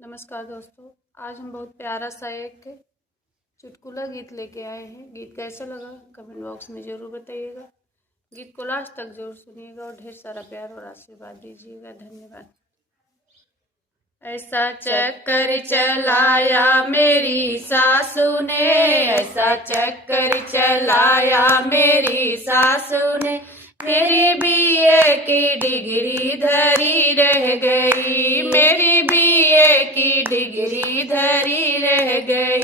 नमस्कार दोस्तों। आज हम बहुत प्यारा सा एक चुटकुला गीत लेके आए हैं। गीत कैसा लगा कमेंट बॉक्स में ज़रूर बताइएगा। गीत को लास्ट तक जरूर सुनिएगा और ढेर सारा प्यार और आशीर्वाद दीजिएगा। धन्यवाद। ऐसा चक्कर चलाया मेरी सासू ने, ऐसा चक्कर चलाया मेरी सासू ने, मेरी बीए की डिग्री धरी रह गई, मेरी बीए की डिग्री धरी रह गई।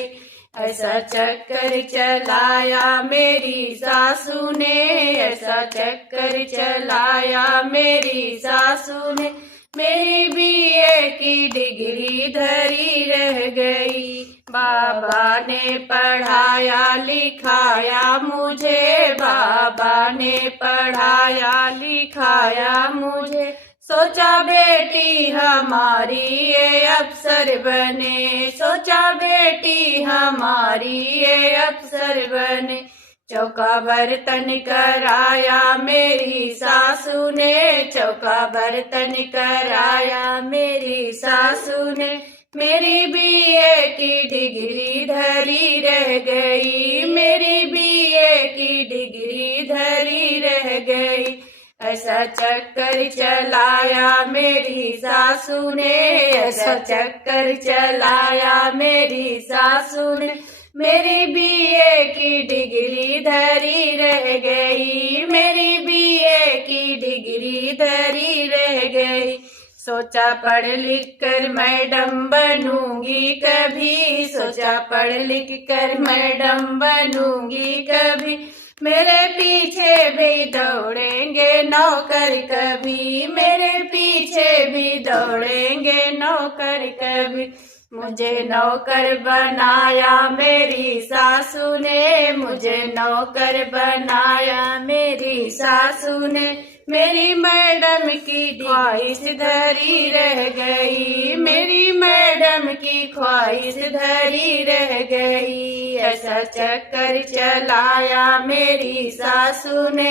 ऐसा चक्कर चलाया मेरी सासू ने, ऐसा चक्कर चलाया मेरी सासू ने, मेरी बीए की डिग्री धरी रह गई। बाबा ने पढ़ाया लिखाया मुझे, बाबा ने पढ़ाया लिखाया मुझे, सोचा बेटी हमारी ये अफसर बने, सोचा बेटी हमारी ये अफसर बने। चौका बर्तन कराया मेरी सासू ने, चौका बर्तन कराया मेरी सासू ने, मेरी बीए की डिग्री धरी रह गई, मेरी बीए की डिग्री धरी रह गई। ऐसा चक्कर चलाया मेरी सासू ने, ऐसा चक्कर चलाया मेरी सासू ने, मेरी बीए की डिग्री धरी रह गई, मेरी बीए की डिग्री धरी रह गई। सोचा पढ़ लिख कर मैडम बनूंगी कभी, सोचा पढ़ लिख कर मैडम बनूंगी कभी, मेरे पीछे भी दौड़ेंगे नौकर कभी, मेरे पीछे भी दौड़ेंगे नौकर कभी। मुझे नौकर बनाया मेरी सासू ने, मुझे नौकर बनाया मेरी सासू ने, मेरी मैडम की ख्वाहिश धरी रह गई, मेरी मैडम की ख्वाहिश धरी रह गई। ऐसा चक्कर चलाया मेरी सासू ने,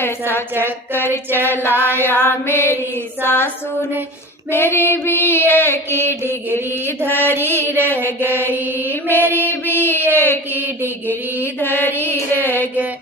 ऐसा चक्कर चलाया मेरी सासू ने, मेरी बीए की डिग्री धरी रह गई, मेरी बीए की डिग्री धरी रह गई।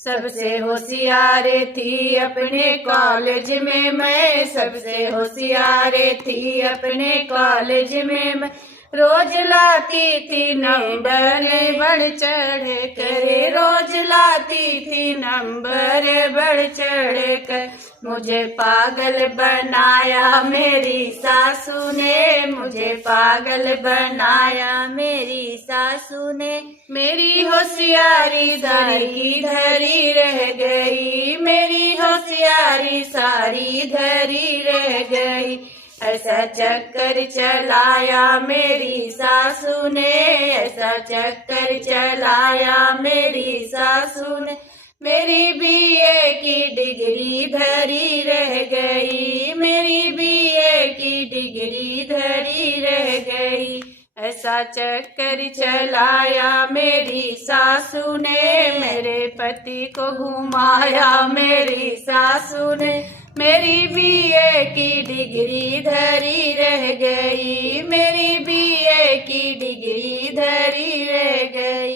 सबसे होशियार थी अपने कॉलेज में मैं, सबसे होशियार थी अपने कॉलेज में मैं, रोज लाती थी नंबर बढ़ चढ़ कर, रोज लाती थी नंबर बढ़ चढ़ कर। मुझे पागल बनाया मेरी सासू ने, मुझे पागल बनाया मेरी सासू ने, मेरी होशियारी सारी धरी रह गई, मेरी होशियारी सारी धरी रह गई। ऐसा चक्कर चलाया मेरी सासू ने, ऐसा चक्कर चलाया मेरी सासू ने, मेरी बीए की डिग्री धरी रह गई, मेरी बीए की डिग्री धरी रह गई। ऐसा चक्कर चलाया मेरी सासू ने, मेरे पति को घुमाया मेरी सासू ने, मेरी बीए की डिग्री धरी रह गई, मेरी बीए की डिग्री धरी रह गई।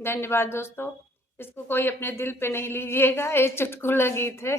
धन्यवाद दोस्तों। इसको कोई अपने दिल पे नहीं लीजिएगा, ये चुटकुला गीत है।